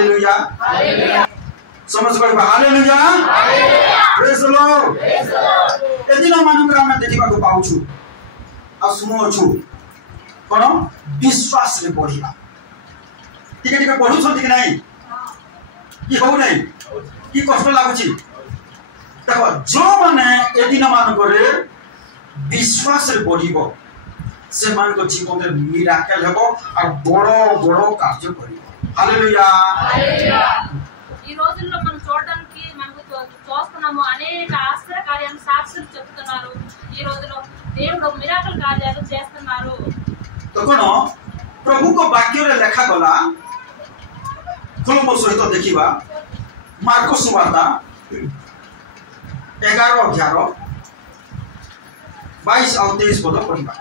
Hallelujah समझ कहबा hallelujah praise the Lord एदिन मानकर हम देखिबा को पाउछु आ सुनुछु कोन विश्वास रे बढ़िया ठीक ठीक पढ़ु छथि कि नहीं कि हो नहीं कि कष्ट लागुछि देखो जो माने एदिन मानकर विश्वास रे बढ़िबो से मान को जीवन में मिराकल हेबो और बड़ो बड़ो कार्य करिबो हालेलुया हालेलुया ఈ రోజుల్లో మనం చూడడానికి మనకు చూస్తున్నాము అనేక ఆశ్చర్య కార్యాలు సాక్షులు చెప్తున్నారు ఈ రోజులో దేవుడు మిరాకల్ కార్యాలు చేస్తున్నారు तो कोन प्रभु को वाक्य रे लेखा गला कोलंबो सहित देखिबा मार्को सुवार्ता 11 11 22 और 23 पद पढ़िबा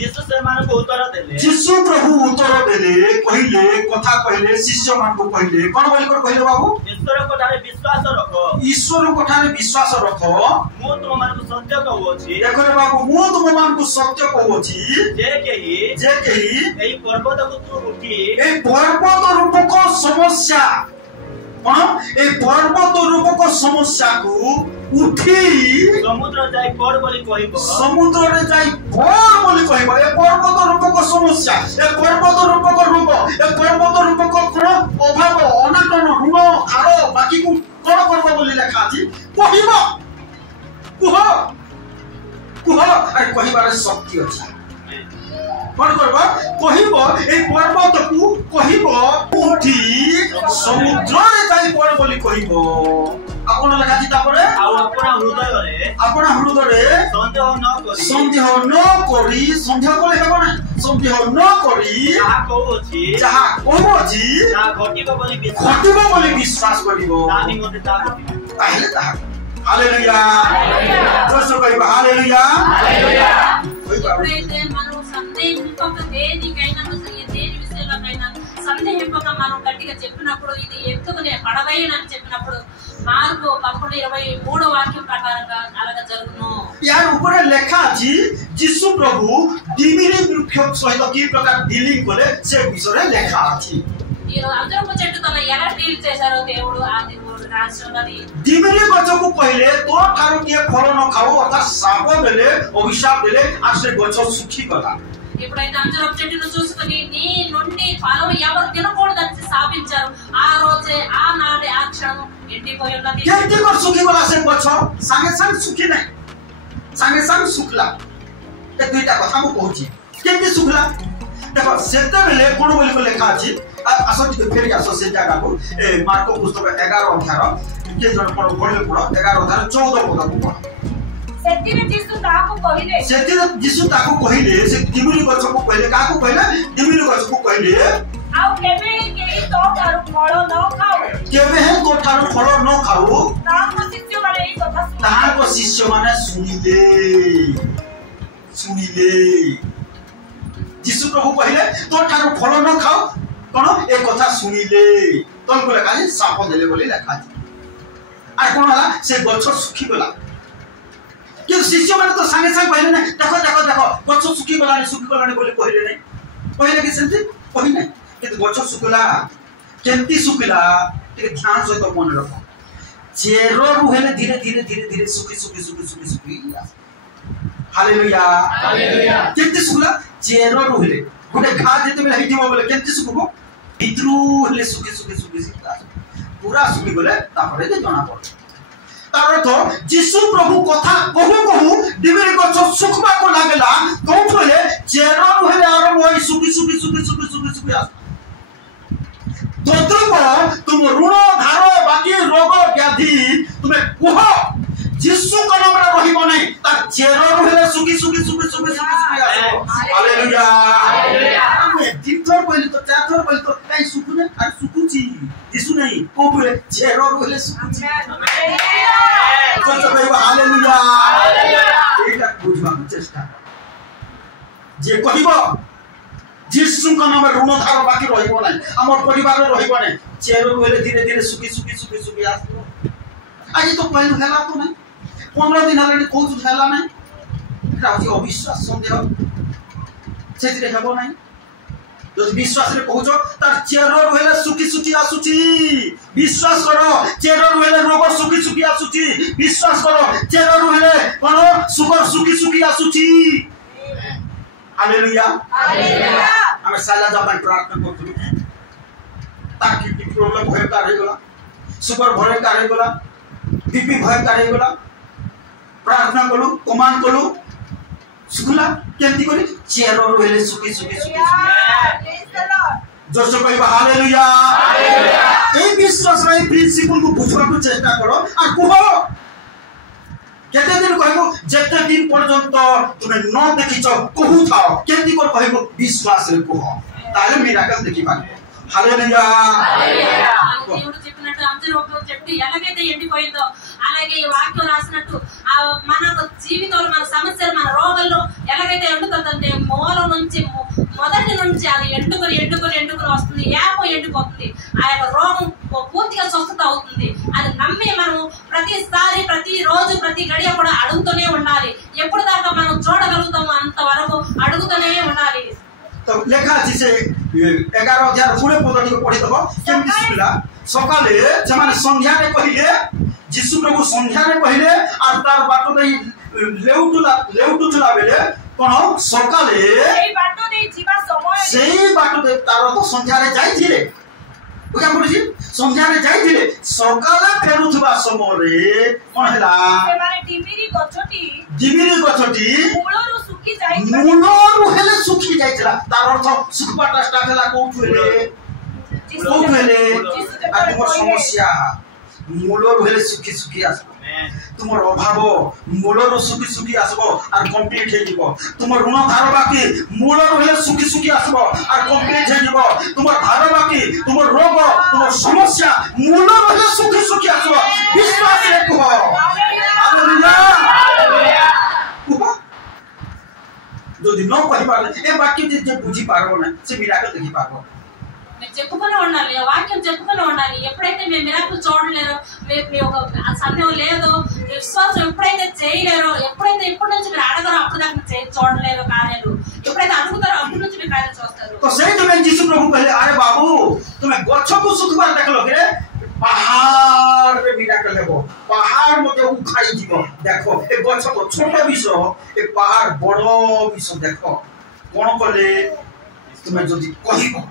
यीशु सेमान को उत्तर देले यीशु प्रभु उत्तर देले कहिले कथा कहिले शिष्य मान को कहिले कोन बोली कर कहिले बाबू ईश्वर को ठारे विश्वास रखो ईश्वर को ठारे विश्वास रखो मु तुम मान को सत्य कहउछि देखो रे बाबू मु तुम मान को सत्य कहउछि जे केही एई पर्वत को तू उठी ए पर्वत रूपक समस्या कोन ए पर्वत रूपक समस्या को उठी समुद्र जाई पड़ बोली कहइबो समुद्र रे जाई पड़ बोली कहइबो ए पर्वत रूपक समस्या ए पर्वत रूपक रूप ए पर्वत रूपक कोन अभाव अनटन ऋण आरो बाकी को कोन करबो बोली लेखा अछि कहइबो कुह अरे कहिबार शक्ति अछि कोन करबो कहइबो ए पर्वत को कहइबो उठी समुद्र रे जाई पड़ बोली कहइबो आपण लेखा छी तापरे आ अपना हृदय रे संदेह न करी संदेह कले हेबो ना संदेह न करी जहा कहू अछि घटिबो बोली विश्वास करिबो पहले ता हालेलुया जोसो कहिबा हालेलुया ఎప్పుడైతే మనం సందేహింపక దేనికైనా దేని విషయంలోకైనా సందేహింపక మనం గట్టిగా చెప్పినప్పుడు ఇది ఎత్తుకునే పడవైనని చెప్పినప్పుడు మార్కు 23వ వాక్యం ప్రకారంగా అలాగా జరుగును यार ऊपर लेखा अछि यीशु प्रभु दिमिरी वृक्ष सहित की प्रकार डीलिंग करे से विषय लेखा अछि ఈ అంజరపు చెట్టుతో ఎలా డీల్ చేశారో దేవుడు ఆ దేవుడు రాసినది दिमिरी गछ को पहिले तो ठारो के फल न खाओ अर्थात साप देले अभिशाप देले आ से गछ सुखी गला ఎప్పుడైతే అంజరపు చెట్టును చూసుకొని నీ నుండి ఫలం ఎవరు తినకూడదని శాపించారు ఆ రోజే ఆ నాడే ఆ క్షణం ఎండిపోయి ఉన్నది केते को सुखी गला से गछ संगे संग सुखी नै संगे संग सुखला ए दुईटा कथा को कहूची केते सुखला देखो सेते बेले कोन बोली को लेखा अछि असो फेर आसो से जगह को ए मार्को पुस्तक 11 अध्याय के जन पढ पढले पढ 11 अध्याय 14 पद को पढ सेतिरे जीसु ताको कहिले से दिमिरी गछ को पहिले का को पहिले दिमिरी गछ को पहिले आउ केबे के तो तारु फल न खाओ केबे है तो तारु फल न खाओ ताको शिष्य माने ई कथा ताको शिष्य माने सुनिले यीशु प्रभु पहिले तो तारु फल न खाओ कोन ए कथा सुनिले तन को लेखा साप देले बोली लेखा आ कोन हला से गछ सुखी गला कि शिष्य माने तो संगे संग पहिले नै देखो गछ सुखी गलानी बोली पहिले नै पहिले कि सेंति पहिले नै कि गछ सुखला केंती सुखला के ध्यान सहित मन रखो चेरो रुहेले धीरे सुखी हालेलुया केंती सुखला चेरो रुहेले गोटे घा जेते बेले हिथिबो बोले केंती सुखबो भितरू हेले सुखी पूरा सुखी गले तापरे जे जणा पड़ तार तो यीशु प्रभु कथा कहू दिमिरी गछ सुखबा को लागला कोठले चेरो रुहेले आरंभ होई सुखी तद्रुप तुम ऋण धार बाकी रोग व्याधि तुम्हें कुह यीशु का नाम रहिबो नै ता चेरो रुहेले सुखी हालेलुया हमें तीनथर पहिले तो चारथर पहिले तो काई सुखु नै आ सुखुची यीशु नै को बोले चेरो रुहेले सुखुची तो कहबा हालेलुया एटा बुझबा चेष्टा जे कहिबो यीशु का नाम ऋण धार बाकी रहिबो नै हमर परिवार रहिबो नै चेरो रुहेले धीरे सुखी आसबो आज तो पहिले हेला तो नै 15 दिन हलानी कोच हेला नै राजी अविश्वास संदेह सेतिरे हेबो नै যদি বিশ্বাস রে কହୁଛ তার চেরর হইলে সুখী সুখী আসুছি বিশ্বাস করো চেরর হইলে রোগ সুখী সুখী আসুছি বিশ্বাস করো চেরর হইলে কোন সুখ সুখী সুখী আসুছি হালেলুয়া হালেলুয়া আমি সালা জাপান প্রার্থনা করতুলি তার কি প্রবলেম ভয়ঙ্কর হয়ে গলা সুগার ভয়ঙ্কর হয়ে গলা बीपी भयंकर हो गला प्रार्थना कलु कमांड कलु सुखला केमती करी चेयर होले सुखी सुखी सुखी जोर से कहबा हालेलुया हालेलुया ए विश्वास रे प्रिंसिपल को बुझवा को चेष्टा करो और कहो केते दिन कहबो जेते दिन पर्यंत तुमे न देखिछो कहू थाओ केमती कर कहबो विश्वास रे कहो ताले मिराकल देखि पाबो हालेलुया हालेलुया దేవుడు చెప్పినట్టు అందరూ చెప్తే ఎలాగైతే ఎండిపోయిందో అలాగే ఈ వాక్యం రాసినట్టు మన జీవితంలో మన సమస్యలు మన రోగాల్లో ఎలాగైతే ఎండుతుందంటే మూల నుంచి మొదటి నుంచి అది ఎండుకొని వస్తుంది యాపో ఎండిపోతుంది ఆ యొక్క రోగం పూర్తిగా స్వస్థత అవుతుంది అది నమ్మి మనం ప్రతిసారి ప్రతిరోజు ప్రతి గడియ కూడా అడుగుతూనే ఉండాలి ఎప్పుడు దాకా మనం చూడగలుగుతామో అంతవరకు అడుగుతూనే ఉండాలి तो लेखा अछि से 11 अध्याय पूरे पदटी को पढि दबो केमति सुला सकाले जमाने संध्या रे कहिले यीशु प्रभु संध्या रे कहिले आ तार बाटो दे लेउटुला बेले कोन सकाले सेही बाटो दे तार तो संध्या रे जाई थिले बुझा पड़िछि संध्या रे जाई थिले सकाले फेरुथबा समय रे कोन हला से माने डिमिरी गछटी मूलरू हेले सुखी जाइतला तार अर्थ सुखपाटा स्टार्ट हला कोठु हेले आ तुमर समस्या मूलरू हेले सुखी सुखी आसबो तुमर अभाव मूलरू सुखी सुखी आसबो और कंप्लीट हे जीवो तुमर ऋण धार बाकी मूलरू हेले सुखी सुखी आसबो और कंप्लीट हे जीवो तुमर धार बाकी तुमर रोग तुमर समस्या मूलरू हेले सुखी सुखी आसबो विश्वास रे कहो हालेलुया हालेलुया যদি ন কই পারলে এ বাক্য যে বুঝি পারবো না সে মিরাকল দেখি পারবো మీరు చెప్పుకొని ఉండాలి వాక్యం చెప్పుకొని ఉండాలి ఎప్పుడైతే మీరు మిరాకిల్ చూడలేరో మీ ఒక సమయం లేదు విశ్వాసం ఎప్పుడైతే చేయలేరో ఎప్పుడైతే ఇప్పటి నుంచి మీరు అడగరో అప్పుడు దాకా చూడలేరు కార్యాలు ఎప్పుడైతే అడుగుతారో అప్పుడు నుంచి మీరు కార్యాలు చూస్తారు तो सही तुम्हें यीशु प्रभु कहले अरे बाबू तुम्हें गच्छ को सुखबार देखलो के पहाड़ रे मिराकल हेबो पहाड़ मते उखाई जीवो देखो ए गच्छ को छोट विषय ए पहाड़ बड़ो विषय देखो कोन कले तुम्हें जदी कहिबो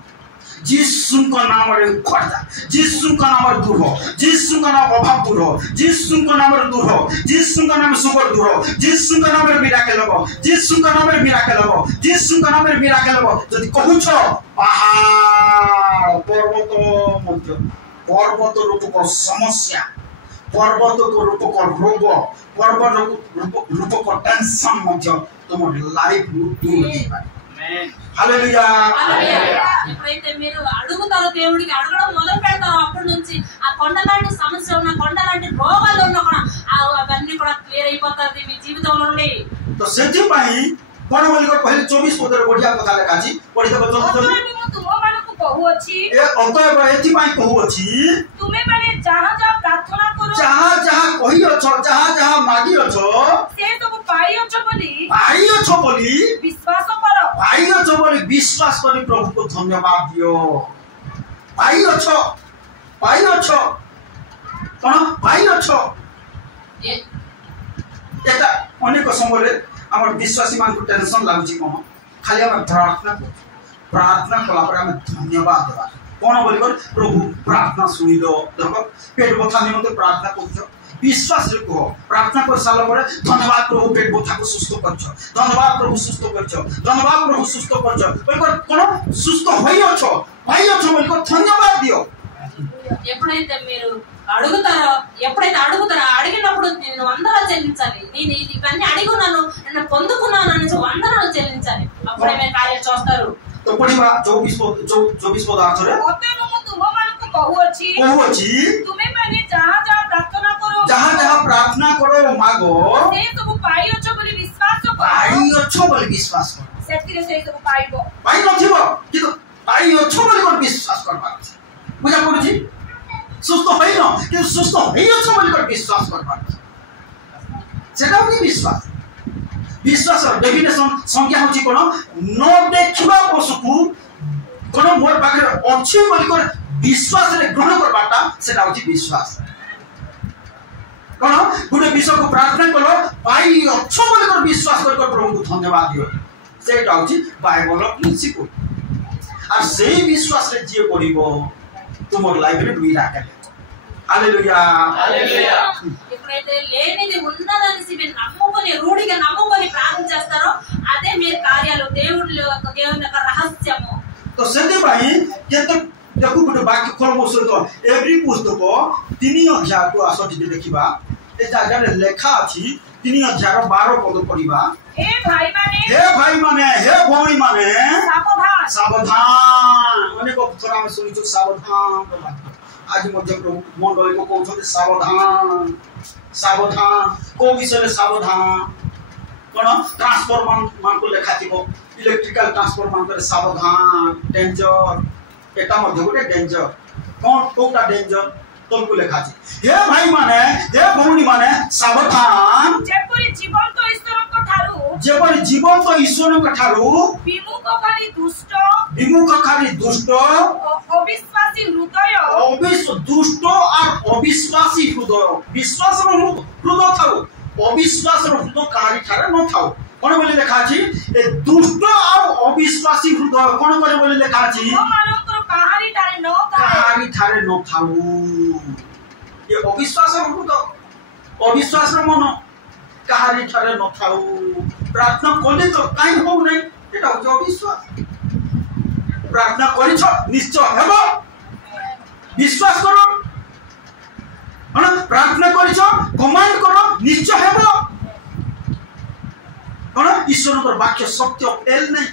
यीशु का नाम रे उखड़ता यीशु का नाम रे दूर हो यीशु का नाम अभाव दूर हो यीशु का नाम रे दूर हो यीशु का नाम सुपर दूर हो यीशु का नाम रे मिराकल हो यीशु का नाम रे मिराकल हो यीशु का नाम रे मिराकल हो जदी कहूछो पहाड़ पर्वत मध्य पर्वत रूप को समस्या पर्वत को रूप को रोग पर्वत रूप को टेंशन मध्य तुम लाइफ दूर दी पाए హల్లెలూయా హల్లెలూయా ఎప్పుడైతే మీరు అడుగుతారో దేవుడికి అడగడం మొదలు పెడతారో అప్పటి నుంచి ఆ కొండలాంటి సమస్య ఉన్న కొండలాంటి రోగాలు ఉన్న కూడా అవన్నీ కూడా క్లియర్ అయిపోతాయి మీ జీవితంలో నుండి तो सेति पई कोन बोलिकर पहले 24 पदर बढ़िया कथा लेखा छी पढि देबो जल्दी तुम मानकु कहू अछि ए अतएव एति पई कहू अछि तुमे माने जहां जहां प्रार्थना करो जहां जहां कहि अछो जहां जहां मागी अछो से सब पाई अछो बोली विश्वास करो पाई अछो बोली विश्वास करी प्रभु को धन्यवाद दियो पाई अछो कोन पाई अछो एटा अनेक समय रे हमर विश्वासी मान को टेंशन लागुची कोन खाली हम प्रार्थना कला पर हम धन्यवाद देबा कोन बोली कर प्रभु प्रार्थना सुनि दो देखो पेट बथा निमंते प्रार्थना करछो विश्वास रे को प्रार्थना कर साला पर धन्यवाद प्रभु पेट बथा को सुस्त करछो धन्यवाद प्रभु सुस्त करछो बोली कर कोन सुस्त होई अछो भाई अछो बोली कर धन्यवाद दियो ఎప్పుడైతే మీరు అడుగుతారో అడిగినప్పుడు నేను వందనాలు చెల్లించాలి నేను ఇవన్నీ అడిగున్నాను నేను పొందుకున్నాను అని వందనాలు చెల్లించాలి అప్పుడే మీరు కార్యం చేస్తారు तो पढ़िबा 24 पद आथरे ओते मो तुम मानकु कहू अछि तुमे माने जहां जहां प्रार्थना करो मागो से सब पाई अछो बोली विश्वास करो सेतिरे से सब पाइबो पाई नथिबो कि तो पाई अछो बोली कर विश्वास करबा बुझा पड़ुछि सुस्त होई न कि सुस्त होई अछो बोली कर विश्वास करबा सेटा होई विश्वास डेफिनेशन संज्ञा होची कोन न देखिबा पशुकु कोन मोर पाखे अछि बोली कर विश्वास रे ग्रहण करबाटा सेटा होची विश्वास कोन गुटे विश्व को प्रार्थना करो पाई अच्छो बोली कर विश्वास कर प्रभु को धन्यवाद दियो सेटा होची बाइबल प्रिंसिपल आ से विश्वास रे जे करिवो तुमर लाइफ रे मिराकल हालेलुया हालेलुया ఎప్పుడైతే లేనిది ఉన్నదని సిబి నమ్ముకొని రూఢిగా నమ్ముకొని ప్రార్థన చేస్తారో అదే మీ కార్యాలు దేవుని యొక్క రహస్యము तो सेते भाई के तो देखु गुटे वाक्य खोलमो सहित एवरी पुस्तक 3 अध्याय को आसति देखिबा ए जागा रे लेखा अछि 3 अध्याय 12 पद पढिबा हे भाई माने हे भौणी माने सावधान सावधान अनेक थोड़ा में सुनिछु सावधान आज मध्य प्रभु मंडली को कहउछते सावधान सावधान को विषय रे सावधान कोन ट्रांसफॉर्मर मान को लेखा थिबो इलेक्ट्रिकल ट्रांसफॉर्मर करे सावधान डेंजर एटा मध्य गोटे डेंजर कोन कोटा डेंजर तुमको लेखा छी हे भाई माने हे भौणी माने सावधान जेपरि जीवन तो ईश्वर को ठारू विमुख खाली दुष्ट अविश्वासी हृदय दुष्ट और अविश्वासी हृदय विश्वास हृदय थाउ अविश्वास हृदय काहारी ठारे न थाउ कोन बोली लेखा छी ए दुष्ट और अविश्वासी हृदय कोन करे बोली लेखा छी मानकर काहारी ठारे न थाउ ये अविश्वास हृदय अविश्वास मन काहारी ठारे न थाउ प्रार्थना कोले तो काई हो नै एटा हो अविश्वास प्रार्थना करिछ निश्चय हेबो विश्वास करो हना प्रार्थना करिछ कमांड करो निश्चय हेबो हना ईश्वर वाक्य सत्य फेल नै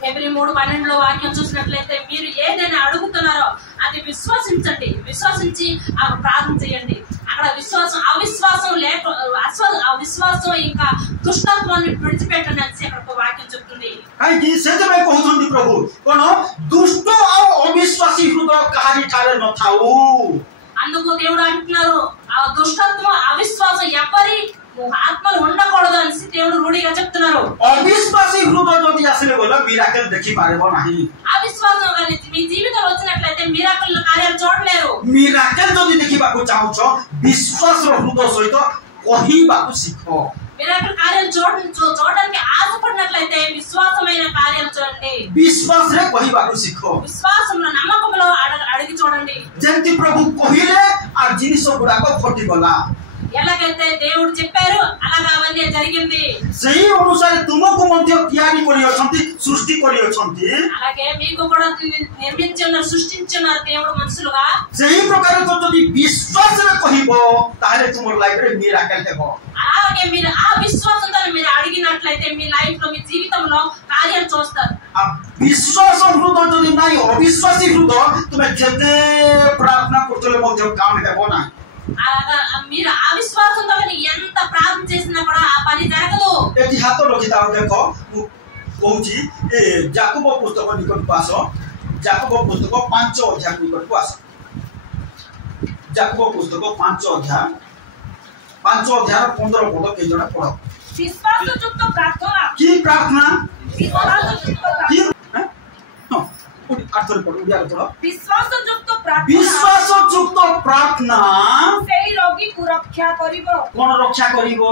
ఫిబ్రవరి 3:12 లో వాక్యం చూసినట్లయితే మీరు ఏదైనా అడుగుతున్నారో అది విశ్వసించండి విశ్వసించి ఆ ప్రార్థన చేయండి అక్కడ విశ్వాసం అవిశ్వాసం లేక అవిశ్వాసం ఇంకా దుష్టత్వాన్ని విడిచిపెట్టండి అని అక్కడ వాక్యం చెప్తుంది కాకి సేతమే कहउछन्ती प्रभु कोन दुष्ट और अविश्वासी हृदय काहारी ठारे न थाउ అందుకు దేవుడు అంటున్నారు ఆ దుష్టత్వం అవిశ్వాసం ఎవరి ఆత్మలు ఉండకూడదు అని దేవుడు రూఢిగా చెప్తున్నారు అవిశ్వాసి హృదయ যদি আসলে বলে మిరాకిల్ দেখি పారేబో ନାହିଁ అవిశ్వాసం గాని మీ జీవితంలో వచ్చినట్లయితే మిరాకిల్ కార్యాలు చూడలేరు మిరాకిల్ যদি দেখিବାକୁ ଚାହୁଁଛ విశ్వాస హృదయ సహిత କହିବାକୁ ଶିଖ మిరాకిల్ కార్యాలు చూడడానికి ఆశపడినట్లయితే విశ్వాసమైన కార్యాలు చూడండి విశ్వాసరే କହିବାକୁ ଶିଖ విశ్వాసంలో నమ్మకంలో అడిగి చూడండి ଯେମିତି ପ୍ରଭୁ କହିଲେ ఆ ଜିନିଷ ଗୁଡାକ ଘଟିଗଲା ఎలాగైతే దేవుడు చెప్పారు అలాగా అవన్నీ జరిగింది ସେହି ଅନୁସାରେ ତୁମକୁ ମଧ୍ୟ ତିଆରି କରି ଅଛନ୍ତି ସୃଷ୍ଟି କରି ଅଛନ୍ତି అలాగే మీకు కూడా నిర్మించున్నారు సృష్టించున్నారు దేవుడు మనుషులుగా ସେହି ପ୍ରକାର ଯଦି ବିଶ୍ୱାସରେ କହିବ ତାହେଲେ ତୁମ ଲାଇଫରେ ମିରାକଲ ହେବ అలాగే మీరు ఆ విశ్వాసంతో మీరు అడిగినట్లయితే మీ లైఫ్ లో మీ జీవితంలో కార్యాలు చూస్తారు ఆ విశ్వాସ హృదయ ଯଦି ନାହିଁ ଅବିଶ୍ୱାସୀ ହୃଦୟ ତୁମେ ଯେତେ ପ୍ରାର୍ଥନା କରୁଥିଲେ ମଧ୍ୟ କାମ ହେବ ନାହିଁ మీరు అవిశ్వాసంతో ఎంత ప్రార్థన చేసినా కూడా ఆ పని జరగదు ଏଠି ହାତ ରଖିଥାଅ ଦେଖ ମୁଁ କହୁଛି ଏ ଯାକୋବ ପୁସ୍ତକ ନିକଟକୁ ଆସ ଯାକୋବ ପୁସ୍ତକ 5 ଅଧ୍ୟାୟ ନିକଟକୁ ଆସ ଯାକୋବ ପୁସ୍ତକ 5 ଅଧ୍ୟାୟ 15 ପଦ କେଇ ଜଣ ପଢ विश्वासयुक्त प्रार्थना की प्रार्थना विश्वासयुक्त अर्थर पढ उडिया पढ विश्वासयुक्त प्रार्थना सेही रोगी को रक्षा करिवो कोन रक्षा करिवो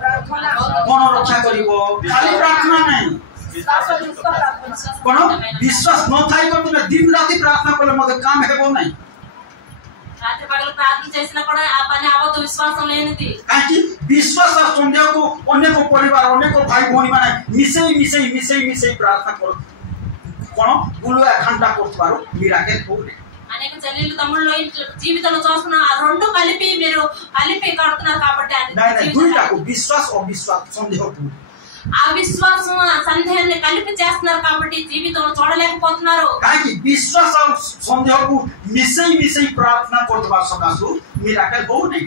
प्रार्थना कोन रक्षा करिवो खाली प्रार्थना नहीं विश्वासयुक्त प्रार्थना कोन विश्वास न थाई को तुमे दिन राति प्रार्थना करले मते काम हेबो नहीं రాత్రి పగలు ప్రార్థన చేసినా కూడా ఆ పని అవ్వదు విశ్వాసం లేనిది काकी विश्वास और संदेह को अनेक परिवार अनेक भाई भौणी माने मिसई प्रार्थना करो कोन गुलुआ घंटा करथबारो मिराकल होले అనేక చెల్లెళ్ళు తమ్ముళ్ళు జీవితంలో చూస్తున్న ఆ రెండు కలిపి మీరు కలిపి కడుతున్నారు కాబట్టి అది दुईटा को विश्वास और अविश्वास संदेह को ఆ విశ్వాసం సందేహాన్ని కలిపి చేస్తున్నారు కాబట్టి జీవితంలో చూడలేకపోతున్నారు काकी विश्वास और संदेह को मिसई प्रार्थना करथबा सदासु मिराकल हो नहीं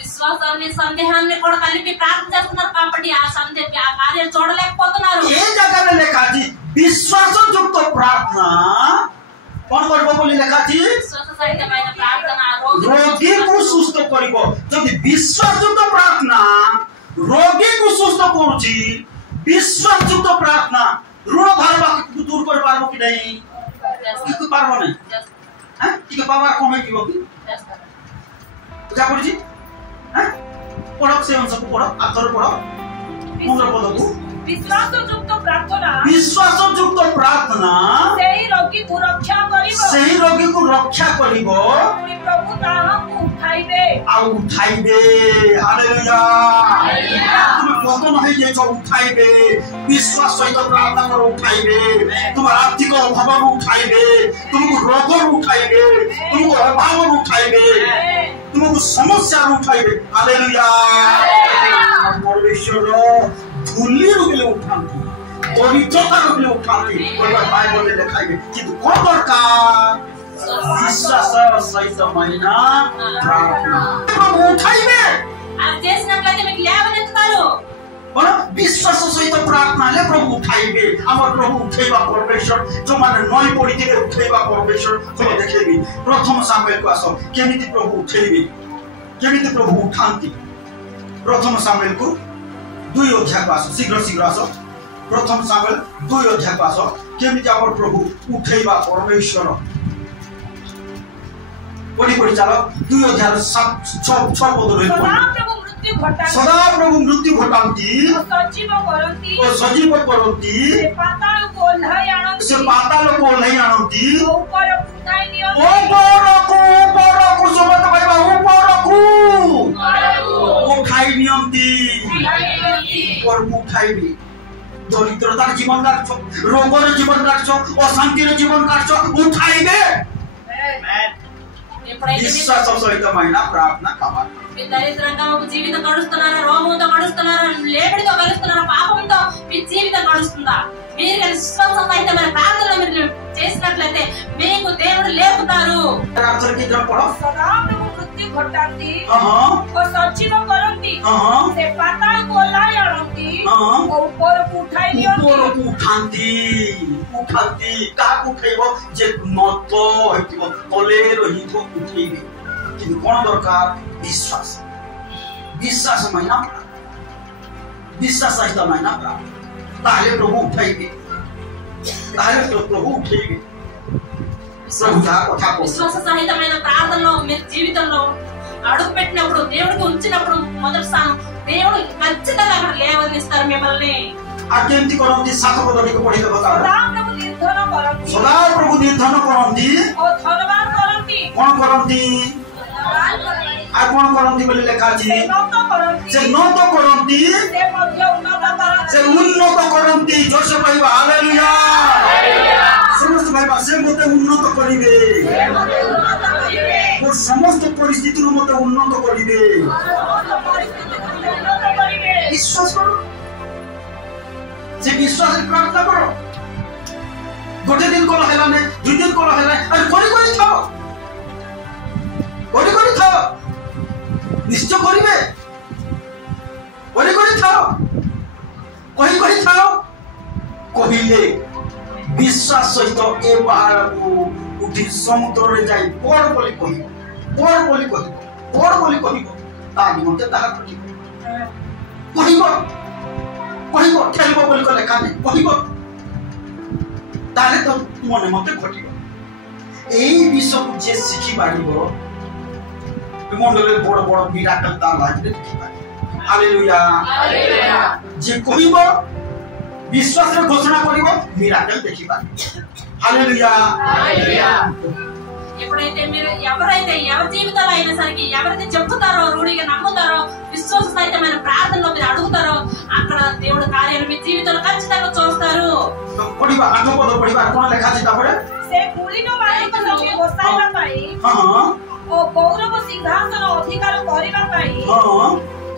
విశ్వాసాన్ని సందేహాన్ని కూడా కలిపి ప్రార్థన చేస్తున్నారు కాబట్టి ఆ కార్యాలు చూడలేకపోతున్నారు ఏ జగనే లేఖాచి విశ్వాసయుక్త ప్రార్థన कोन करबो बोली लेखाची విశ్వాస సహితమైన ప్రార్థన रोगी को सुस्थ करिवो जदि विश्वासयुक्त प्रार्थना रोगी को सुस्थ करूची विश्वासयुक्त प्रार्थना ऋण धार दूर कर पारबो कि नहीं कि पारबो नहीं हां कि बाबा कमे किबो कि बुझा पड़छि हां पढ़ो से अंश को पढ़ो आखर पढ़ो मूल पद को विश्वास युक्त प्रार्थना सेही रोगी को रक्षा करिवो प्रभु ताहां उठाइबे हालेलुया तुम पतन होई जे जो उठाइबे विश्वास सहित प्रार्थना करो उठाइबे तुम आर्थिक अभाव उठाइबे तुमको रोग उठाइबे तुमको अभाव उठाइबे तुमको समस्या उठाइबे हालेलुया परमेश्वर धूली रुपले उठांती दरिद्रता रुपले उठांती बाइबल में लिखा है कि कौन दरकार विश्वास सहित महीना प्रार्थना प्रभु उठाइबे आप చేసినట్లయితే మీకు లేవనెత్తుతారు बड़ा विश्वास सहित प्रार्थना ले प्रभु उठाइबे हमर प्रभु उठेबा परमेश्वर जो माने नई पड़ी के उठेबा परमेश्वर जो देखेबी प्रथम सामुएल को आसो केमिति प्रभु उठेबी केमिति प्रभु उठांती प्रथम सामुएल को 2 अध्याय को आसो शीघ्र आसो प्रथम सामुएल 2 अध्याय को आसो केमिति हमर प्रभु उठेबा परमेश्वर पड़ी चलो 2 अध्याय 6 पद रे सदा प्रभु मृत्यु घटांती सजीव करंती से पाताल को ओल्हाई आनंती ऊपर को समत भाईबा ऊपर को उठाई नियंती और उठाइबी दरिद्रतार जीवन काटछो रोगर जीवन काटछो अशांतिर जीवन काटछो उठाइबे विश्वास सहित महीना प्रार्थना कामा దరిద్రంగా ఒక జీవితం గడుస్తున్నారా రోగంతో గడుస్తున్నారా లేబడితో గడుస్తున్నారా పాపంతో మీ జీవితం గడుస్తుందా మీరు విశ్వాసం అయితే మరి ప్రార్థనలో మీరు చేసినట్లయితే మీకు దేవుడు లేపుతారు सदा प्रभु मृत्यु घटांती और सजीव करंती से पाताल को ओल्हाई आनंती और ऊपर को उठांती का उठेबो जे नत होइतिबो तले रहिबो उठेबी कि कोन दरकार विश्वास महीना विश्वास सहित महीना ताले प्रभु उठाइबे విశ్వాస సహితమైన ప్రార్థనలో మీ జీవితంలో అడుగు పెట్టినప్పుడు దేవుడికి ఉంచినప్పుడు మొదటి స్థానం దేవుడు ఖచ్చితంగా అక్కడ లేవనిస్తారు మిమ్మల్ని अत्यंत करंती सात पदरी को पढ़ी बता सदा प्रभु निर्धन करंती और धनवान करंती कौन करंती आ कौन करंती बोले लिखा जी से नत करंती से उन्नत करंती जोसे भाईबा हालेलुया समस्त भाईबा से मते उन्नत करिवे और समस्त परिस्थिति मते उन्नत करिवे विश्वास करो जे विश्वास प्रार्थना करो गोटे दिन को हेला ने 2 दिन को हेला अरे कोरी थाओ निश्चय करिवे कोरी थाओ कोई थाओ कहिले विश्वास सहित ए पहाड़ को उठी समुद्र रे जाई पड़ बोली कहिबो ताकि मते ताहा कहिबो खेलबो बोली को लेखा नहीं कहिबो ताले तो मने मते घटिबो एई विषय को जे सिखि बाड़िबो मंडले बड़ बड़ मिराकल ता लाजरे देखि बाड़ि हालेलुया जे कहिबो विश्वास रे घोषणा करिबो मिराकल देखि बाड़ि हालेलुया ఎప్పుడైతే మీరు ఎవరి జీవితాలు అయినా సరికి ఎవరైతే చెప్తారో రూఢిగా నమ్ముతారో విశ్వాస సహితమైన ప్రార్థనలో మీరు అడుగుతారో అక్కడ దేవుడు కార్యాలు మీ జీవితంలో ఖచ్చితంగా చూస్తారు పడిబా ఆఠ పద పడిబా కోన ଲେଖା ଅଛି ତାପରେ ସେ କୁଳିନ ମାନଙ୍କ ସଙ୍ଗେ ବସାଇବା ପାଇଁ ଓ ଗୌରବ ସିଂହାସନ ଅଧିକାର କରିବା ପାଇଁ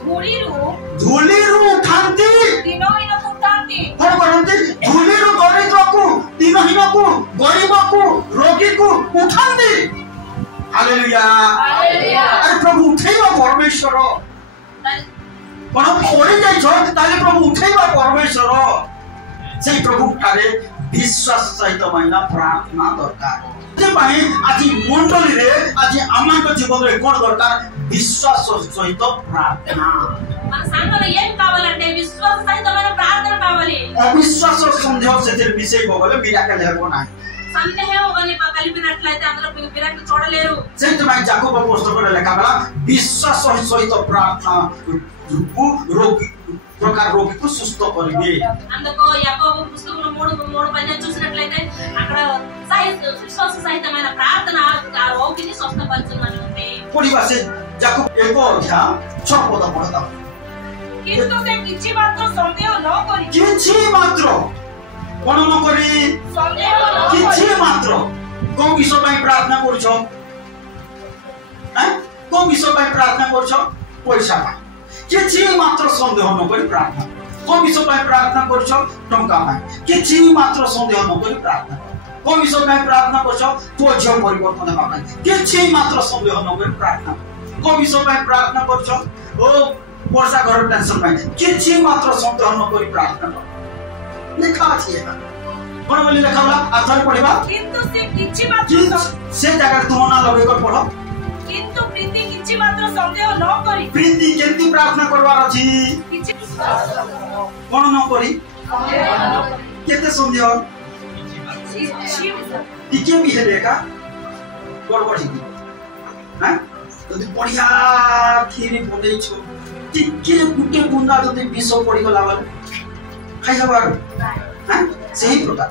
ଧୂଳିରୁ ଉଠାନ୍ତି ଦିନହୀନକୁ ଉଠାନ୍ତି କଣ କରନ୍ତି ଧୂଳିରୁ ଦରିଦ୍ରକୁ ଦିନହୀନକୁ ଗରିବକୁ ରୋଗୀକୁ ଉଠାନ୍ତି ହାଲେଲୁୟା ଆରେ ପ୍ରଭୁ ଉଠେଇବା ପରମେଶ୍ୱର କଣ ପଡି ଯାଇଛ ତାହେଲେ ପ୍ରଭୁ ଉଠେଇବା ପରମେଶ୍ୱର ସେଇ ପ୍ରଭୁ ଠାରେ ବିଶ୍ୱାସ ସହିତ ମହିଳା ପ୍ରାର୍ଥନା ଦରକାର आज मंडली रे आज आम जीवन में कौन दरकार विश्वास सहित प्रार्थना अविश्वास संदेह से विषय बोले मिराकल हेबो ना जाकोब पुस्तक लेखा गला विश्वास सहित प्रार्थना रोगी प्रकार रोगी को सुस्थ करिवे అందుకో యాకోబు పుస్తకంలో 3:3 చూసినట్లయితే అక్కడ విశ్వాస సహితమైన ప్రార్థన ఆ రోగిని స్వస్థపరచుమని ఉంది పడివాసే యాకోబు 1:6 పద పడతా কিন্তু সে কিছু মাত্র সন্দেহ ন করি কিছু মাত্র কোন ন করি সন্দেহ ন কিছু মাত্র কোন বিষয় পাই প্রার্থনা করছো হ্যাঁ কোন বিষয় পাই প্রার্থনা করছো পয়সা পাই किछि मात्र संदेह न करी प्रार्थना कोन विषय पाई प्रार्थना करछो टंका पाई किछि मात्र संदेह न करी प्रार्थना कोन विषय पाई प्रार्थना करछो तो जीव परिवर्तन हेबा पाई किछि मात्र संदेह न करी प्रार्थना कोन विषय पाई प्रार्थना करछो ओ वर्षा घर टेंशन पाई किछि मात्र संदेह न करी प्रार्थना लिखा अछि कोन बोली लिखा होला आथर पढिबा किंतु से किछि मात्र से जगह तुम ना लगे कर पढो किंतु प्रीति किछि मात्र संदेह न करी प्रीति केंती प्रार्थना करवार अछि किछि कोन न करी केते संदेह टिके भी हेलेका गड़बड़ी हां जदि बढ़िया खीरी बनै छो टिके गुटे बुंदा जदि विष पड़ी गला वाला खाइ हबार हां सही प्रकार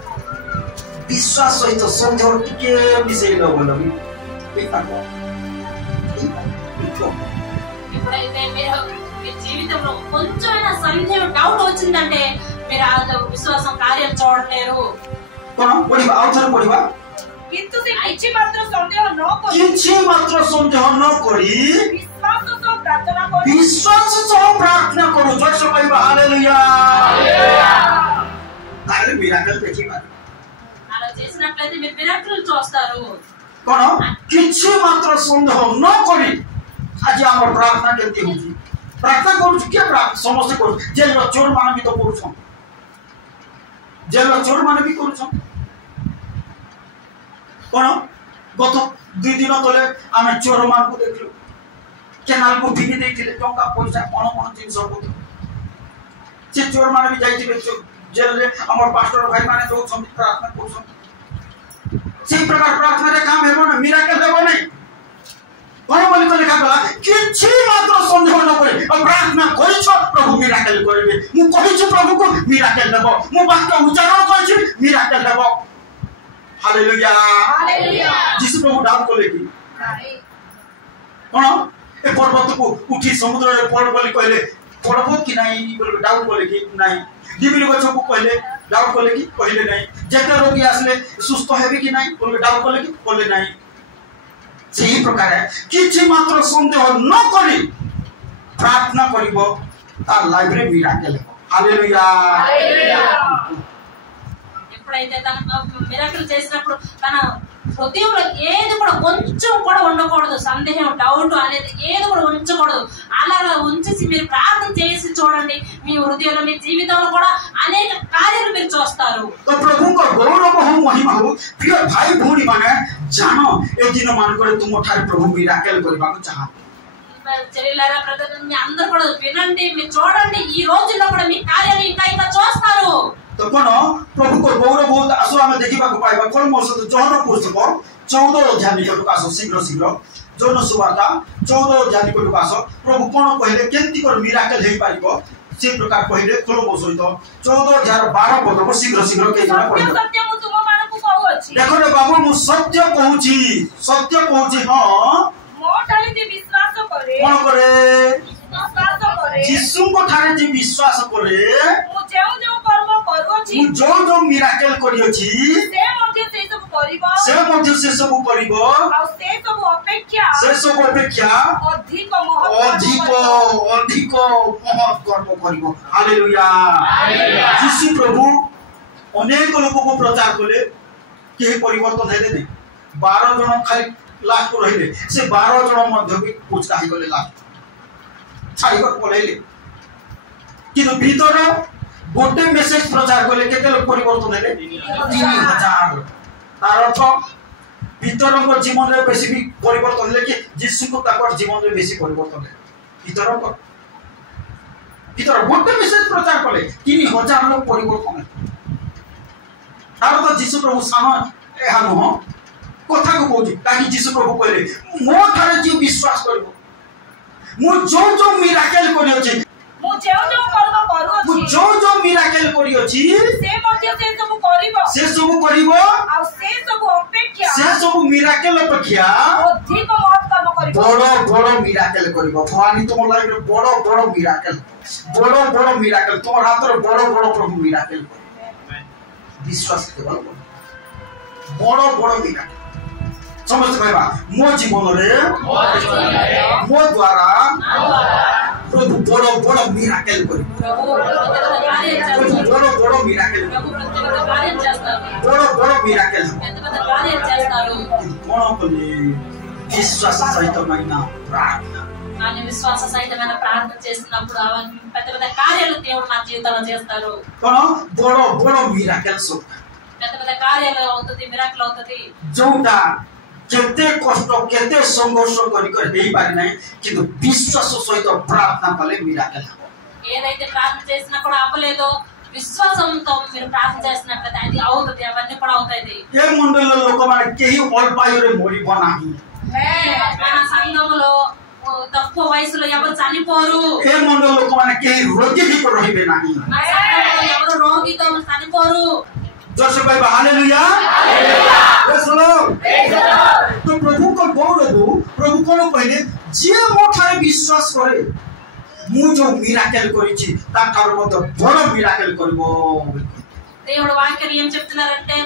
विश्वास सहित संदेह टिके विषय लगल बेकार ఇప్పుడైతే మీరు మీ జీవితంలో కొంచెమైనా సందేహం డౌట్ వచ్చిందంటే మీరు ఆ విశ్వాసం కార్యం చూడలేరు कोन पढिबा आउथर पढिबा किंतु से किछि मात्र संदेह न करी किछि मात्र संदेह न करी विश्वास सह प्रार्थना करी विश्वास सह प्रार्थना करू जय से कहबा हालेलुया हालेलुया ताले मिराकल देखिबा అలా చేసినట్లయితే మీరు మిరాకిల్ చూస్తారు कोन किछि मात्र संदेह न करी आज हमर प्रार्थना केते होची प्रार्थना करू के प्रार्थना समस्त करू जेल चोर मान भी तो करू छन जेल चोर मान भी करू छन कोन गत 2 दिन तले आमे चोर मान को देखलु केनाल को भिगी देथिले टंका पैसा कोन कोन जिंस को से चोर मान भी जाइथिले जेल रे हमर पास्टर भाई माने जो छन प्रार्थना करू छन से प्रकार प्रार्थना रे काम हेबो ना मिराकल हेबो नै कोन बोली को लिखा गला किछि मात्र संदेह न करे प्रार्थना करिछो प्रभु मिराकल करबे मु कहिछु प्रभु को मिराकल देबो मु वाक्य उच्चारण करिछु मिराकल देबो हालेलुया हालेलुया जिस प्रभु डाउट को लेकी कोन ए पर्वत को उठी समुद्र रे पड़ बोली कहले पड़बो कि नाही बोली डाउट को लेकी नाही दिबिली गछ को कहले डाउट को लेकी कहले नाही जेते रोगी आसले सुस्त हेबे कि नाही बोली डाउट को लेकी कहले नाही सही प्रकार है किछि मात्र संदेह न करी प्रार्थना करिबो तार लाइफ रे मिराकल हालेलुया हालेलुया ఎప్పుడైతే తన మిరాకిల్ చేసినప్పుడు తన హృదయంలో ఏది కూడా కొంచెం కూడా ఉండకూడదు సందేహం డౌట్ అనేది ఏది కూడా ఉంచకూడదు అలా ఉంచేసి మీరు ప్రార్థన చేసి చూడండి మీ హృదయంలో మీ జీవితంలో కూడా అనేక కార్యాలు మీరు చూస్తారు तो प्रभु को गौरव हो महिमा हो प्रिय भाई भौणी माने जानो ए दिन मान करे तुम ठार प्रभु मिराकल करबा को चाह చెల్లిలారా బ్రదర్ మీ అందరూ కూడా వినండి మీరు చూడండి ఈ రోజుల్లో కూడా మీ కార్యాలు ఇంకా ఇంకా చూస్తారు तो कोन प्रभु को गौरव हो आसो हम देखिबा को पाइबा कोन मोसत जोहन पुस्तक 14 अध्याय निकट आसो शीघ्र शीघ्र जोन सुवार्ता 14 अध्याय निकट आसो प्रभु कोन कहले केंती कर मिराकल हे पाइबो से प्रकार कहले कोन मोसत 14 अध्याय 12 पद को शीघ्र शीघ्र के जना पड़िबो सत्य मु तुम मानकु कहू अछि देखो रे बाबू मु सत्य कहूची हां मो ठारे जे विश्वास करे कोन करे विश्वास करे यीशु को ठारे जे विश्वास करे मु जेउ जेउ कर्म करू अछि मु जो मिराकल करियो छी से मध्ये से सब करिबो से सब करिबो आ से सब अपेक्षा अधिक महत् कर्म करिबो हालेलुया हालेलुया यीशु प्रभु अनेक लोक को प्रचार कले के परिवर्तन हेले नै 12 जन खाली लाख को रहिले से 12 जन मध्य भी कुछ काही गले लाख छाड़ी कर पलेले किंतु भीतर गोटे मेसेज प्रचार कले केते लोक परिवर्तन हेले 3000 तार अर्थ ଭିତରଙ୍କ ଜୀବନରେ ବେଶୀ ବି ପରିବର୍ତ୍ତନ ହେଲେ କି ଯୀଶୁଙ୍କୁ ତାଙ୍କର ଜୀବନରେ ବେଶୀ ପରିବର୍ତ୍ତନ ହେଲେ ଭିତର ଗୋଟେ ମେସେଜ ପ୍ରଚାର କଲେ 3000 ଲୋକ ପରିବର୍ତ୍ତନ ହେଲେ। ତାର ତ ଯୀଶୁ ପ୍ରଭୁ ସାନ ଏହା ନୁହଁ କଥାକୁ କହୁଛି କାହିଁକି ଯୀଶୁ ପ୍ରଭୁ କହିଲେ ମୋ ଠାରେ ଯିଏ ବିଶ୍ୱାସ କରିବ ମୁଁ ଯୋଉ ମିରାକେଲ କରିଅଛି ମୁଁ ଯୋଉ ମିରାକେଲ କରିଅଛି ସେ ସବୁ କରିବ ଆଉ ସେ ସବୁ ମିରାକେଲ ଅପେକ୍ଷା ଅଧିକ ମହତ୍କର୍ମ କରିବ ବଡ଼ ମିରାକେଲ କରିବ। ଭବାନୀ ତୁମ ଲାଇଫରେ ବଡ଼ ମିରାକେଲ ତୁମ ହାତରେ ବଡ଼ ପ୍ରଭୁ ମିରାକେଲ କରିବ। ବିଶ୍ୱାସ କେବଳ ବଡ଼ ମିରାକେଲ ସମସ୍ତେ କହିବା ମୋ ଜୀବନରେ ମୋ ଦ୍ୱାରା प्रभु बड़ मिराकल करी बड़ मिराकल बड़ मिराकल कोन कले विश्वास सहित मैना प्रार्थना आणि विश्वास సహితమైన ప్రార్థన చేసినప్పుడు అవన్నీ పెద్ద పెద్ద కార్యాలు దేవుడు మన జీవితంలో చేస్తారు। कोन बड़ मिराकल सब పెద్ద పెద్ద కార్యాలు అవుతది మిరాకిల్ అవుతది जोटा केते कष्ट केते संघर्ष करी कर देई पारि नै किंतु विश्वास सहित प्रार्थना कले मिराकल ఏదైతే ప్రార్థన చేసినా కూడా అవ్వలేదో విశ్వాసంతో మీరు ప్రార్థన చేసినట్లయితే అది అవుతది అవన్నీ కూడా అవుతాయి। ఏ మండలంలో లోక మన కేహి అల్పాయురే మరిబ नाही మన సంఘములో తక్కువ వయసులో ఎవరు చనిపోరు। ఏ మండలంలో లోక మన కేహి రోగి भी रहिबे नाही ఎవరు రోగితో చనిపోరు। जोर से कहबा हालेलुया प्रेज द लॉर्ड। तो प्रभु को गौरव प्रभु को कहले जे मोठारे विश्वास करे मु जो मिराकल करिछि ताठार मत बड़ मिराकल करबो। దేవుడు వాక్యం ఏం చెప్తున్నారంటే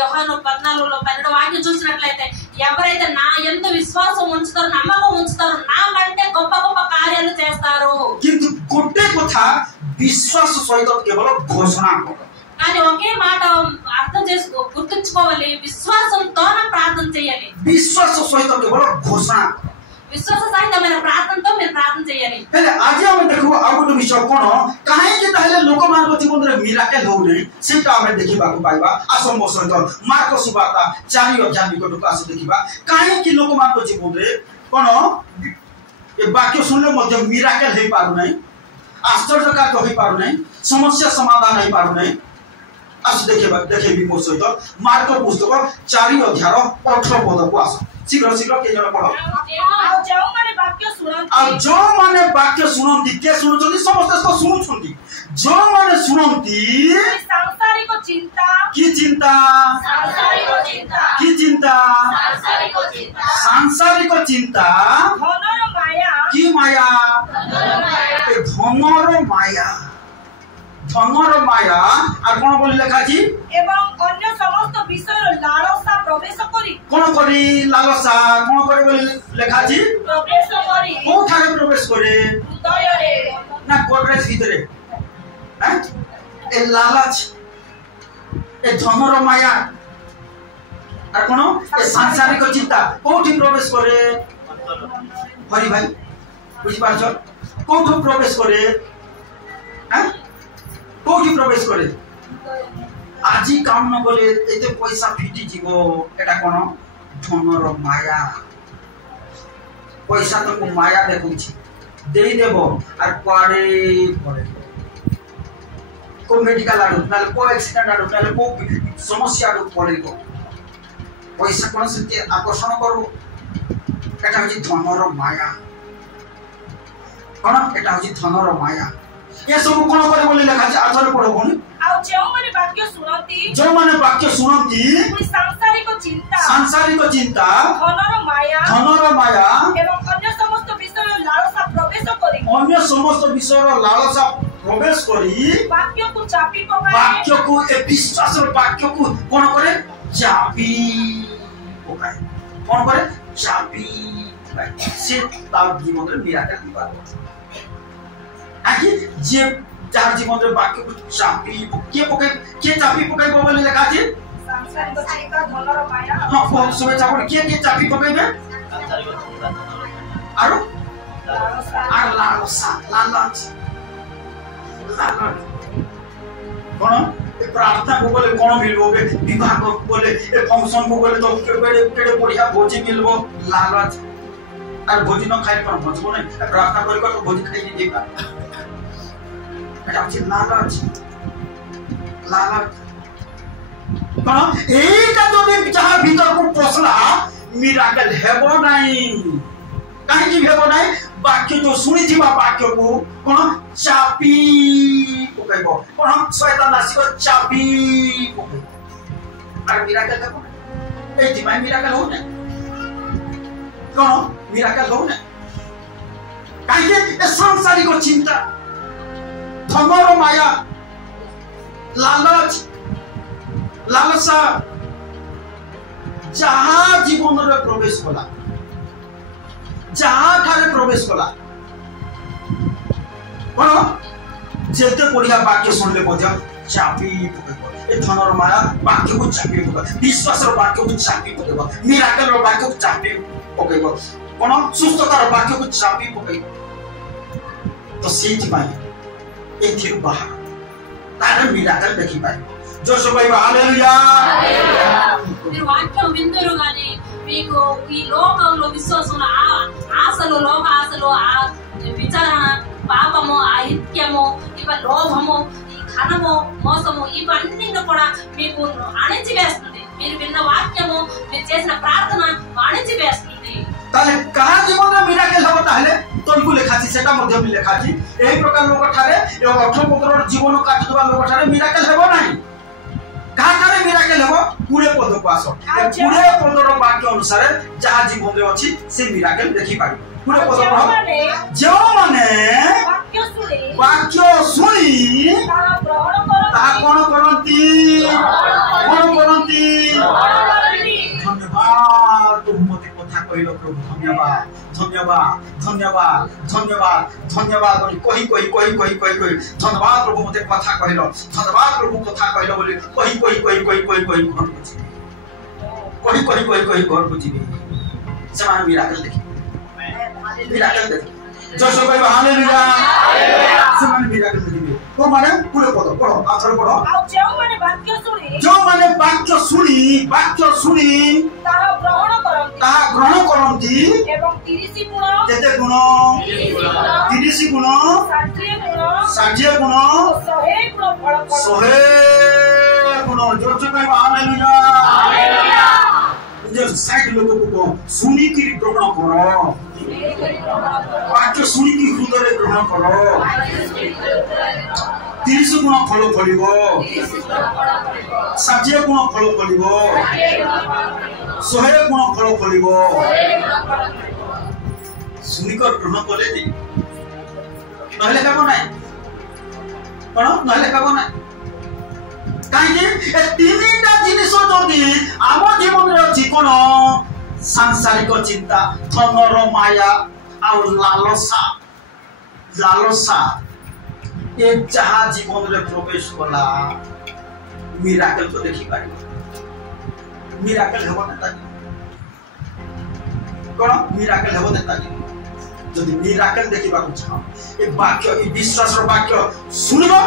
యోహాను 14లో 12 వాక్యం చూసినట్లయితే ఎవరైతే నా యందు విశ్వాసం ఉంచుతారో నమ్మకం ఉంచుతారో నా కంటే గొప్ప గొప్ప కార్యాలు చేస్తారు। किंतु गोटे कथा विश्वास सहित केवल घोषणा कर కానీ ఒకే మాట అర్థం చేసుకో గుర్తుంచుకోవాలి విశ్వాసంతోన ప్రార్థన చేయాలి। विश्वास सहित केवल घोषणा विश्वास सहितమైన ప్రార్థనతో మీరు ప్రార్థన చేయాలి। हेले आज हम देखो आ गोटे विषय कोन काहे के ताले लोक मान जीवन रे मिराकल हो नै सेटा हम देखिबा को पाइबा असंभव सहित मार्क सुवार्ता 4:4 निकट को आसे देखिबा काहे कि लोक मान जीवन रे कोन ए वाक्य सुनले मध्य मिराकल हे पारु नै आश्चर्य का कहि पारु नै समस्या समाधान हे पारु नै। आस देखेबी मोर सहित मार्क पुस्तक 4:18 पद को आस शीघ्र के जण पढ आ जो माने वाक्य सुनंती के सुनछंती समस्त तो सुनछंती जो माने सुनंती सांसारिक चिंता की चिंता की चिंता सांसारिक चिंता धनर माया की माया धनर माया আর কোন বলি লেখা আছে এবং অন্য সমস্ত বিষয়ের লালসা প্রবেশ করি কোন করি লালসা কোন করে বলি লেখা আছে প্রবেশ করি কোথায় প্রবেশ করে হৃদয়রে না গোডরেজ ভিতরে হ্যাঁ এই লালচ এই ধনর মায়া আর কোন এই সাংসারিক চিন্তা কোঠি প্রবেশ করে হরি ভাই বুঝি পারছো কোঠি প্রবেশ করে হ্যাঁ कोठी प्रवेश करे आजी काम न बोले एते पैसा फिटी जीवो एटा कोन धनर माया पैसा तो को माया देखुछि देई देबो आर पाड़े पड़े को मेडिकल आडु नाले को एक्सीडेंट आडु नाले को समस्या आडु पड़ेगो पैसा कोन से आकर्षण करबो एटा होछि धनर माया कोन एटा होछि धनर माया ये सब कोन करे बोली लिखा छै आथरे पढो कोन आ जो माने वाक्य सुनंती पुनी सांसारिक चिंता धनर माया एवं अन्य समस्त विषय लालसा प्रवेश करी वाक्य को चापी पकाए वाक्य को ए विश्वास वाक्य को कोन करे चापी पकाए कोन करे चापी से तार जीवन रे मिराकल दिबा आखि जे चार जीवन रे वाक्य को चापी के चापी पकाई बोले लिखा छै सांसारिक चिंता धनर माया हां बहुत समय चापड़ के चापी पकाइबे आरो लालसा कोन प्रार्थना को बोले कौन मिलबो बे विवाह को बोले ए फंक्शन को बोले तो केड़े बढ़िया भोजी मिलबो लालच और भोजी न खाइ पर बचबो नै प्रार्थना करिक तो भोजी खाइ नै देबा एटा अछि लालच कोन एटा जदि जहाँ भीतर को पोसला मिराकल हेबो नै काहे कि हेबो नै वाक्य जो सुनि थिबा वाक्य को कोन चापी पकाइबो कोन शैतान आसी चापी पकाइबो और मिराकल हेबो ए दिमाग मिराकल हो नै कोन मिराकल हो नै काहे कि ए संसारिक चिंता धन र माया लालच लालसा जहाँ जीवन रे प्रवेश कला जहाँ ठारे प्रवेश कला कोन जेते बढ़िया वाक्य सुनले मध्य चापी पकेबो ए धनर माया वाक्य को चापी पकेबो विश्वास रो वाक्य को चापी पकेबो मिराकल रो वाक्य को चापी पकेबो कोन सुस्थतार वाक्य को चापी पकेबो तो सेति माय ए थिरु बाहर तारे मिराकल देखि पाए जो सबै हालेलुया మీరు వాక్యం విందరు గాని మీకు ఈ లోకంలో విశ్వాసమున ఆశలు లోక ఆశలు విచారణ పాపము అహిత్యము ఇవ లోభము ఈ ఘనము మోసము ఇవన్నీ కూడా మీకు అణిచివేస్తుంది మీరు విన్న వాక్యము మీరు చేసిన ప్రార్థన అణిచివేస్తుంది ताले कहा जीवन में मिराकल हो ताले तोनकु लेखाची सेटा मध्य में लेखाची एही प्रकार लोक ठारे ए 18 पुत्र जीवन काट दबा लोक ठारे मिराकल हेबो नाही का ठारे मिराकल हेबो पूरे पद को आसो पूरे पद रो वाक्य अनुसार जहां जीवन रे अछि से मिराकल देखि पाबी पूरे पद को जो माने वाक्य सुनी ता कोन करंती धन्यवाद तुम मते कथा कहिलो प्रभु धन्यवाद धन्यवाद धन्यवाद धन्यवाद धन्यवाद बोली कहि धन्यवाद प्रभु मते कथा कहिलो धन्यवाद प्रभु कथा कहिलो बोली कहि घर बुझिबे समान मिराकल देखि जो सब कहबो हालेलुया समान मिराकल देखिबे तो माने पूरे पढ़ो आखर पढ़ो जो माने वाक्य सुनी ताहा ग्रहण करंती एवं 30 गुण केते गुण 30 गुण 60 गुण 100 गुण फल 100 गुण जो जो कहबो हालेलुया जो 60 लोगों को सुनी की ग्रहण करो वाक्य सुनी की हृदय ग्रहण करो 30 गुण फल फलिबो 60 गुण फल फलिबो 100 गुण फल फलिबो सुनी कर ग्रहण कले दी नहले काबो नाही कोन नहले काबो नाही काहे ए तीनटा जिनिस जदि आम जीवन रे अछि कोन सांसारिक चिंता धनर माया और लालसा ये जहाँ जीवन रे प्रवेश कला मिराकल तो देखि पारि मिराकल हेबो नेता कोन मिराकल हेबो नेता जदि मिराकल देखिबा को चाहो ए वाक्य ए विश्वास रो वाक्य सुनिबो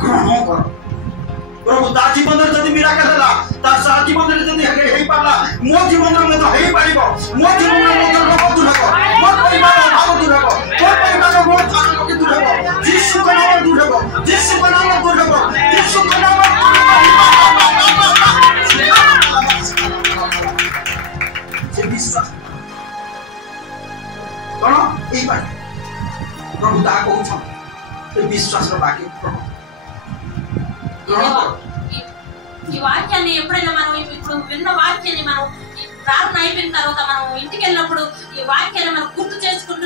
ग्रहण करो प्रभु ता जीवन रे जदि मिराकल हला ता सा जीवन रे जदि हेई पाला मो जीवन रे तो हेई पारिबो मो जीवन रे तो रोग दूर हो मो परिवार भाव दूर हो मो परिवार मो थान के दूर हो यीशु का नाम दूर हो यीशु का नाम दूर हो यीशु का नाम से विश्वास करो ए बात प्रभु ता को छ ते विश्वास रो बाकी प्रभु ఈ వాక్యాన్ని ఎప్పుడైనా మనం ఇప్పుడు విన్న వాక్యాన్ని మనం ప్రార్థన అయిపోయిన తర్వాత మనం ఇంటికి వెళ్ళినప్పుడు ఈ వాక్యాన్ని మనం గుర్తు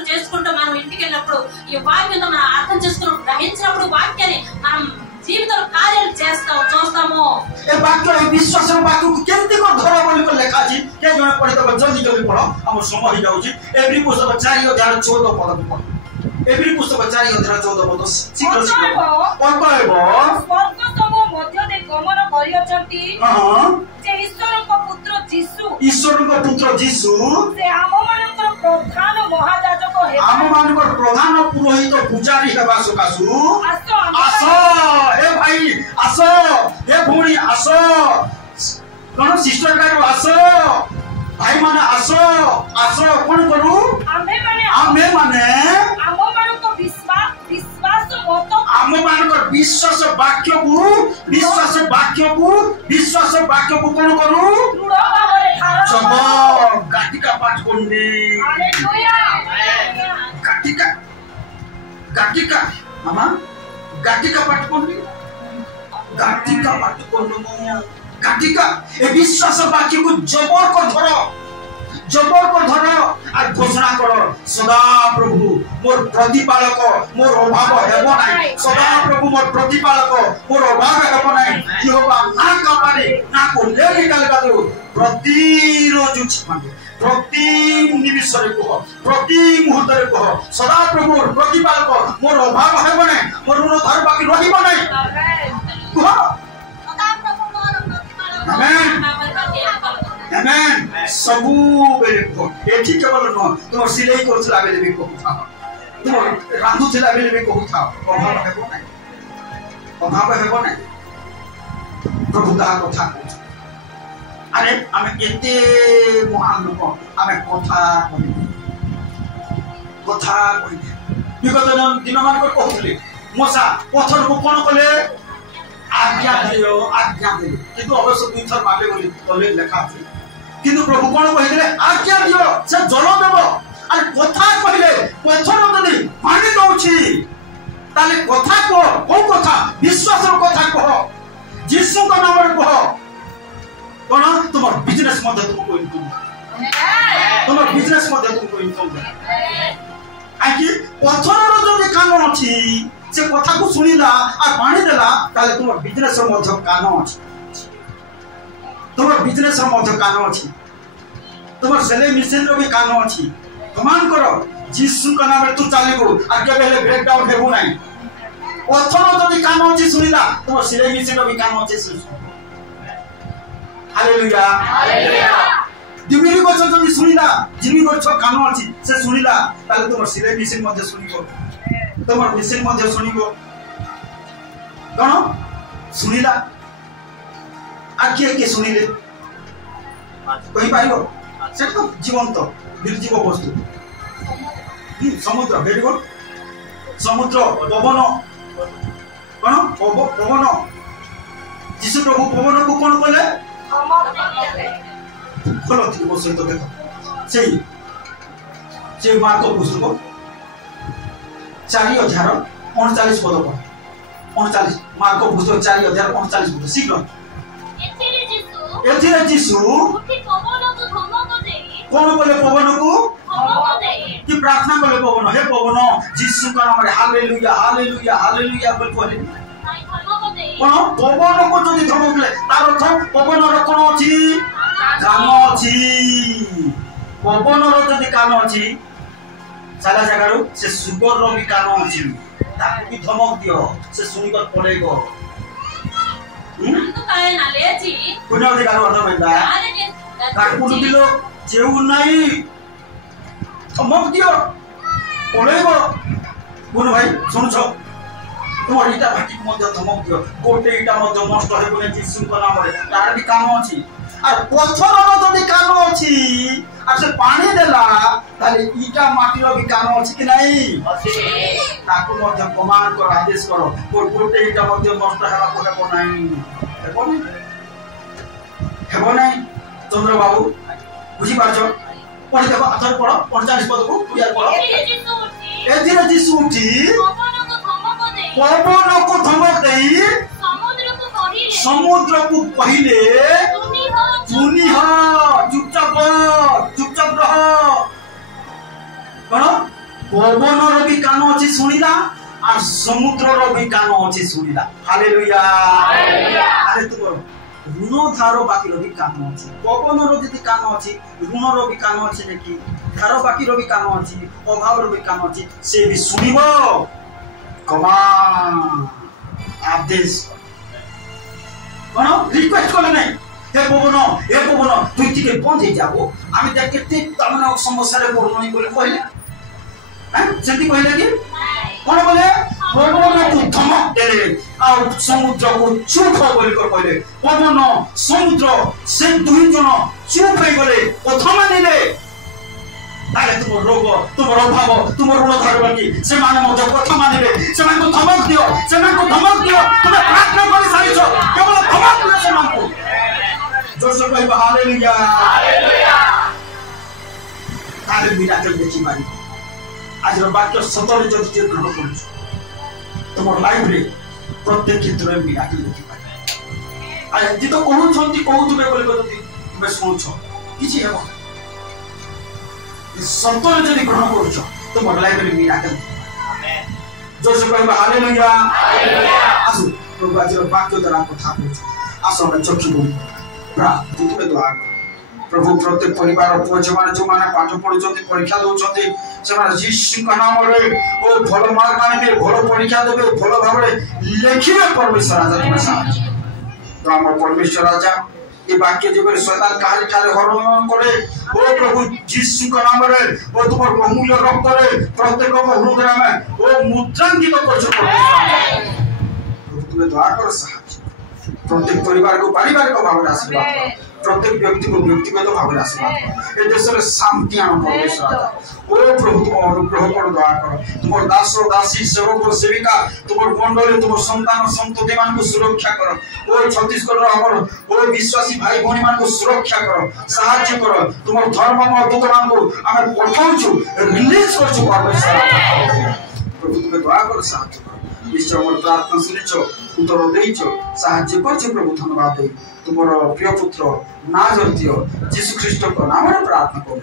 చేసుకుంటూ మనం ఇంటికి వెళ్ళినప్పుడు ఈ వాక్యంతో మనం అర్థం చేసుకుని గ్రహించినప్పుడు వాక్యాన్ని మనం జీవితంలో కార్యాలు చూస్తాము ए वाक्य विश्वास वाक्य को केमती को धरा बोली को लेखा छी के जने पढे त जल्दी पढो हम समय हो जाउची एवरी पुस्तक 4:14 पद पढो एवरी पुस्तक 4:14 पद शीघ्र और कहबो स्वर्ग सब मध्य दे गमन करियचंती जे ईश्वर को पुत्र जीसु से आम मानकर प्रधान महायाजक आम मान प्रधान पुरोहित पूजारी हेबा सकासु आस ए भाई आस ए भूणी आस कौन सिस्टर गारो आस भाई माने आस आस कौन करू आमे माने आम मान को विश्वास मत आम मान को विश्वास वाक्य को कौन करू दृढ़ भाବରେ जब गाटिका पाठ करनी हालेलुया गाटिका मामा गाटिका पाठ करनी गाटिका ए विश्वास वाक्य को जबर को धर और घोषणा करो सदा प्रभु मोर प्रतिपालक मोर अभाव हेबो नाही सदा प्रभु मोर प्रतिपालक मोर अभाव हेबो नाही यहोवा ना कापारे ना को ले निकाल दो प्रति रोज प्रति निमिष रे को प्रति मुहूर्त रे को सदा प्रभु मोर प्रतिपालक मोर अभाव हेबो नाही मोर ऋण धार बाकी रहिबो नाही कह सदा प्रभु मोर प्रतिपालक आमेन आमेन सबु बेले को एठी केवल न तुम सिलाई करथला बेले भी कहू तुम रांधु थिला बेले भी कहू अभाव हेबो नाही प्रभु ता कथा कहू अरे आमे एते महान लोक आमे कथा कहि विगत दिन मान को कहथले मोसा पत्थर को कोन कले आज्ञा दियो किंतु अवश्य दुई थर मागे बोली तले लेखा थी किंतु प्रभु कोन कहिले आज्ञा दियो से जल देबो अरे कथा कहिले पत्थर जदी मानि दउछि ताले कथा को कथा विश्वास रो कथा कह यीशु का नाम रे कह कोन तुमर बिजनेस मध्ये तुमको इनकम तुमर बिजनेस मध्ये तुमको इनकम आकि पत्थर रो जदी कान अछि से कथा को सुनिला और पानी देला ताले तुमर बिजनेस रो मध्ये कान अछि तुमर बिजनेस रो मध्ये कान अछि तुमर सेले मिशन रो भी कान अछि प्रमाण करो यीशु का नाम रे तू चालिबो आ के बेले ब्रेक डाउन हेबो नाही पत्थर जदी कान अछि सुनिला तुमर सेले मिशन रो भी कान अछि हालेलुया हालेलुया दिमिरी को जदी सुनिला जिमी को कान अछि से सुनिला ताले तुमर सेले मिशन मध्ये सुनिबो तुम मिशन मध्य शुणव कौन शुणिला आ किए शुणिले कही पार से तो जीवंत निर्जीव वस्तु समुद्र वेरी गुड समुद्र पवन कौन पवन जीशु प्रभु पवन को कौन कहले खोल थी सहित देख से मार्क पुस्तक 4039 पद 39 मार्क पुस्तक 4039 पद शीघ्र एथिरे जीसु उठी पवन को धमक देई कोन बोले पवन को धमक देई कि प्रार्थना बोले पवन हे पवन जीसु का नाम रे हालेलुया हालेलुया हालेलुया बोल कहले धमक देई कोन पवन को जदी धमक ले तार अर्थ पवन रो कोन अछि कान अछि पवन रो जदी कान अछि सारा जगह से सुगर रो भी कान अछि ताकि भी धमक दियो से सुनिकर पड़ेगो तो काय ना लेची पुण्य अधिकार अर्थ भइला ताकि पुनु दिलो जेउ नाही धमक दियो पड़ेगो पुनु भाई सुन छ तुम इटा भाटी मध्य धमक दियो कोटे इटा मध्य नष्ट हेबो नै जीसु को नाम रे तार भी काम अछि और पत्थर रो जदी काम अछि और से पानी देला ताले इटा माटी रो भी काम अछि कि नाही अछि ताकू मध्य कमांड कर आदेश करो कोटे इटा मध्य नष्ट हेबा को हेबो नाही हेबो नाही चंद्र बाबू बुझी पारछो पढि देखो अथर पढो 45 पद को क्लियर करो एथिरे जीसु उठी पवन को धमक देई समुद्र को कहिले सुनी हो चुपचाप रहो कौन पवन रो भी कान अछि सुनिला और समुद्र रो भी कान अछि सुनिला हालेलुया हालेलुया अरे तुम ऋण धारो बाकी रो भी कान अछि पवन रो जति कान अछि ऋण रो भी कान अछि नेकी धारो बाकी रो भी कान अछि अभाव रो भी कान अछि से भी सुनिबो कमान आदेश कौन रिक्वेस्ट करले नहीं हे पवन तुई टिके बंद हे जाबो आमी त केते तमना समस्या रे पड़नो नहीं बोले कहले सेती कहले कि कोन बोले पवन को धमक देले आ समुद्र को चुप हो बोली को कहले पवन समुद्र से दुई जन चुप हो गले कथा मानिले ताले तुम रोग तुम अभाव तुम ऋण धरबा की से माने मध्य कथा मानिले से माने को धमक दियो तुम प्रार्थना कर सारिछो केवल धमक दियो से मानको जोर कहि हालेलुया हालेलुया ताले मिराकल देखि मारी आज वाक्य सतरे जति ग्रहण करू तुम लाइफ रे प्रत्येक क्षेत्र में मिराकल देखि पाए आज जी तो कहू छंती कहू तुबे बोले को तुमे सुनु छ किछि हेबो सतरे जति ग्रहण करू छ तुम लाइफ रे मिराकल आमेन जोर से कहि हालेलुया हालेलुया आसु प्रभु आज वाक्य द्वारा कथा कहू आसो हम चखिबो प्रार्थना तुमे दुआ प्रभु प्रत्येक परिवार पुओ जो माने पाठ पढुचंती परीक्षा दउचंती से माने यीशु का नाम रे ओ भलो मार्क आनिबे भलो परीक्षा देबे भलो भाबरे लेखिबे परमेश्वर राजा तुम साथ तो हम परमेश्वर राजा ये वाक्य जेबे शैतान काहे ठारे हरण करे ओ प्रभु यीशु का नाम रे ओ तुमर बहुमूल्य रक्त रे प्रत्येक को हृदय में ओ मुद्रांकित करछ प्रभु तुमे दुआ कर साथ प्रत्येक परिवार को पारिवारिक भाव आशीर्वाद प्रत्येक व्यक्ति को व्यक्तिगत भाव आशीर्वाद ए देश में शांति आनो परमेश्वर राजा ओ प्रभु तुम अनुग्रह कर दया कर तुम दास दासी सेवक सेविका तुम मंडली तुम संतान संतति मान को सुरक्षा कर ओ छत्तीसगढ़ हमर ओ विश्वासी भाई भौणी मान को सुरक्षा कर सहायता कर तुम धर्म दूत मान को हम पठाउछु रिलीज करछु परमेश्वर प्रभु तुम दया कर सहायता कर निश्चय हमर प्रार्थना सुनिछो उत्तर देइछो सहायता करछ प्रभु धन्यवाद दे तुम्हारा प्रिय पुत्र नाजरतीय यीशु ख्रीष्ट को नाम प्रार्थना करूँ।